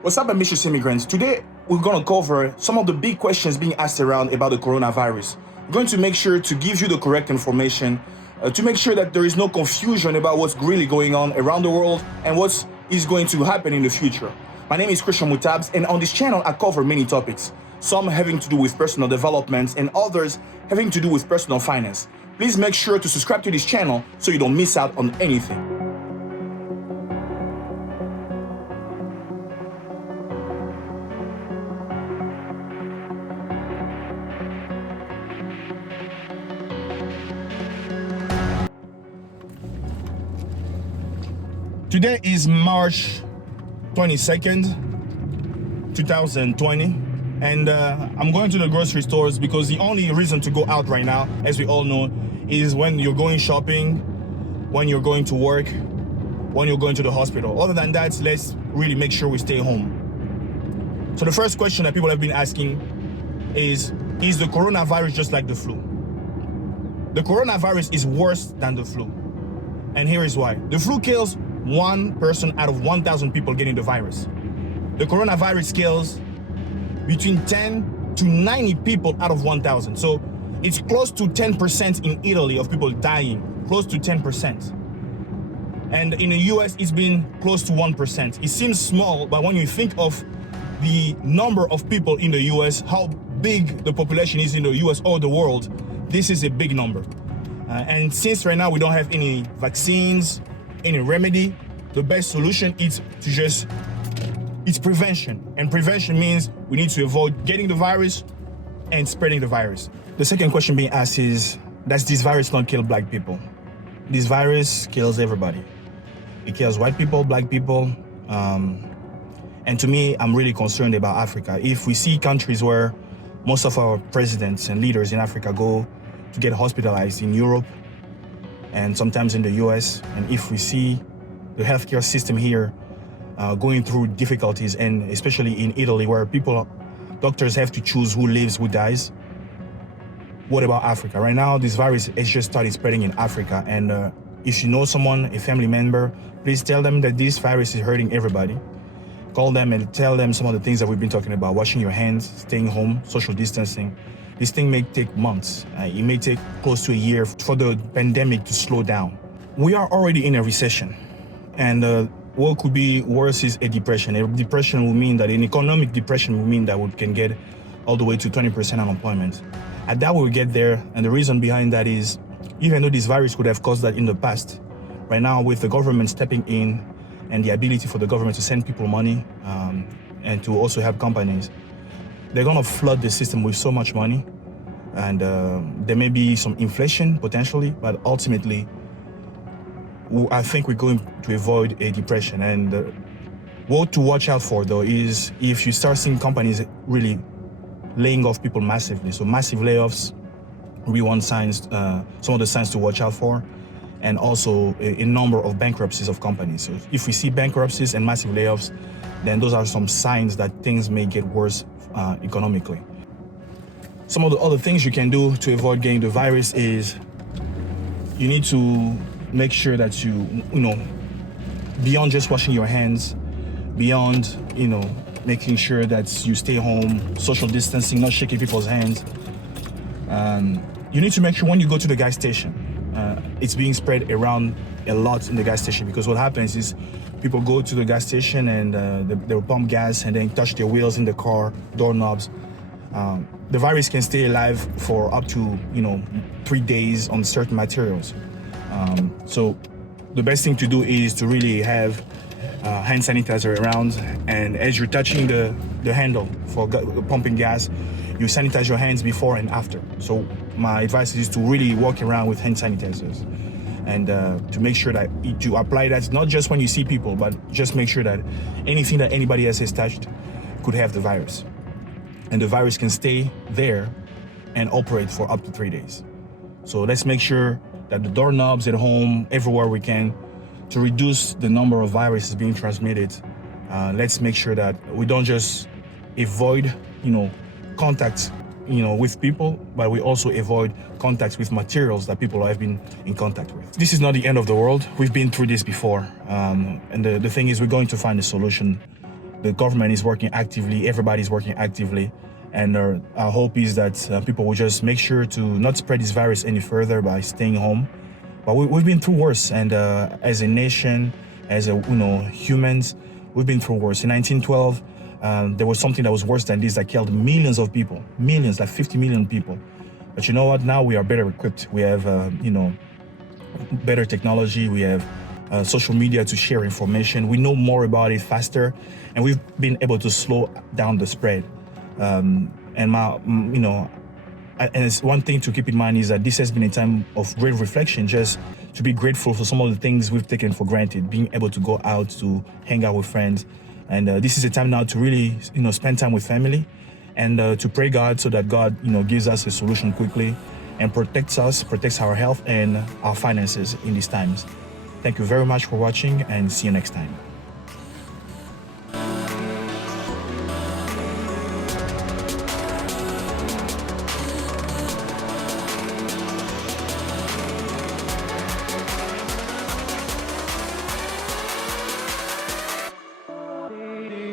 What's up, ambitious immigrants? Today, we're going to cover some of the big questions being asked around about the coronavirus. We're going to make sure to give you the correct information, to make sure that there is no confusion about what's really going on around the world and what is going to happen in the future. My name is Christian Mutabs, and on this channel, I cover many topics, some having to do with personal development and others having to do with personal finance. Please make sure to subscribe to this channel so you don't miss out on anything. Today is March 22nd, 2020, and I'm going to the grocery stores because the only reason to go out right now, as we all know, is when you're going shopping, when you're going to work, when you're going to the hospital. Other than that, let's really make sure we stay home. So the first question that people have been asking is the coronavirus just like the flu? The coronavirus is worse than the flu, and here is why. The flu kills one person out of 1,000 people getting the virus. The coronavirus kills between 10 to 90 people out of 1,000. So it's close to 10% in Italy of people dying, close to 10%. And in the US, it's been close to 1%. It seems small, but when you think of the number of people in the US, how big the population is in the US or the world, this is a big number. And since right now we don't have any vaccines, any remedy, the best solution is to it's prevention. And prevention means we need to avoid getting the virus and spreading the virus. The second question being asked is, does this virus not kill black people? This virus kills everybody. It kills white people, black people. And to me, I'm really concerned about Africa. If we see countries where most of our presidents and leaders in Africa go to get hospitalized in Europe, and sometimes in the US, and if we see the healthcare system here going through difficulties, and especially in Italy where doctors have to choose who lives, who dies, what about Africa? Right now, this virus has just started spreading in Africa, and if you know someone, a family member, please tell them that this virus is hurting everybody. Call them and tell them some of the things that we've been talking about: washing your hands, staying home, social distancing. This thing may take months. It may take close to a year for the pandemic to slow down. We are already in a recession, and what could be worse is a depression. A depression will mean that an economic depression will mean that we can get all the way to 20% unemployment. At that, we'll get there, and the reason behind that is, even though this virus could have caused that in the past, right now with the government stepping in and the ability for the government to send people money and to also help companies, they're going to flood the system with so much money, and there may be some inflation potentially, but ultimately I think we're going to avoid a depression. And what to watch out for though is if you start seeing companies really laying off people massively. So massive layoffs will be one signs, some of the signs to watch out for, and also a number of bankruptcies of companies. So if we see bankruptcies and massive layoffs, then those are some signs that things may get worse economically. Some of the other things you can do to avoid getting the virus is you need to make sure that you know, beyond just washing your hands, beyond, making sure that you stay home, social distancing, not shaking people's hands, you need to make sure when you go to the gas station, it's being spread around a lot in the gas station, because what happens is people go to the gas station and they'll pump gas and then touch their wheels in the car, doorknobs. The virus can stay alive for up to 3 days on certain materials. So the best thing to do is to really have hand sanitizer around, and as you're touching the handle for pumping gas, you sanitize your hands before and after. So my advice is to really walk around with hand sanitizers, and to make sure that you apply that not just when you see people, but just make sure that anything that anybody else has touched could have the virus. And the virus can stay there and operate for up to 3 days. So let's make sure that the doorknobs at home, everywhere we can, to reduce the number of viruses being transmitted, let's make sure that we don't just avoid, contact, with people, but we also avoid contacts with materials that people have been in contact with. This is not the end of the world. We've been through this before. And the thing is, we're going to find a solution the government is working actively, everybody's working actively. And our hope is that people will just make sure to not spread this virus any further by staying home. But we've been through worse, and as a nation, as humans, we've been through worse. In 1912, there was something that was worse than this that killed millions of people, millions, like 50 million people. But you know what? Now we are better equipped. We have, better technology. We have social media to share information. We know more about it faster, and we've been able to slow down the spread. And it's one thing to keep in mind is that this has been a time of great reflection, just to be grateful for some of the things we've taken for granted, being able to go out to hang out with friends. And this is a time now to really, spend time with family and to pray God so that God, gives us a solution quickly and protects us, protects our health and our finances in these times. Thank you very much for watching, and see you next time.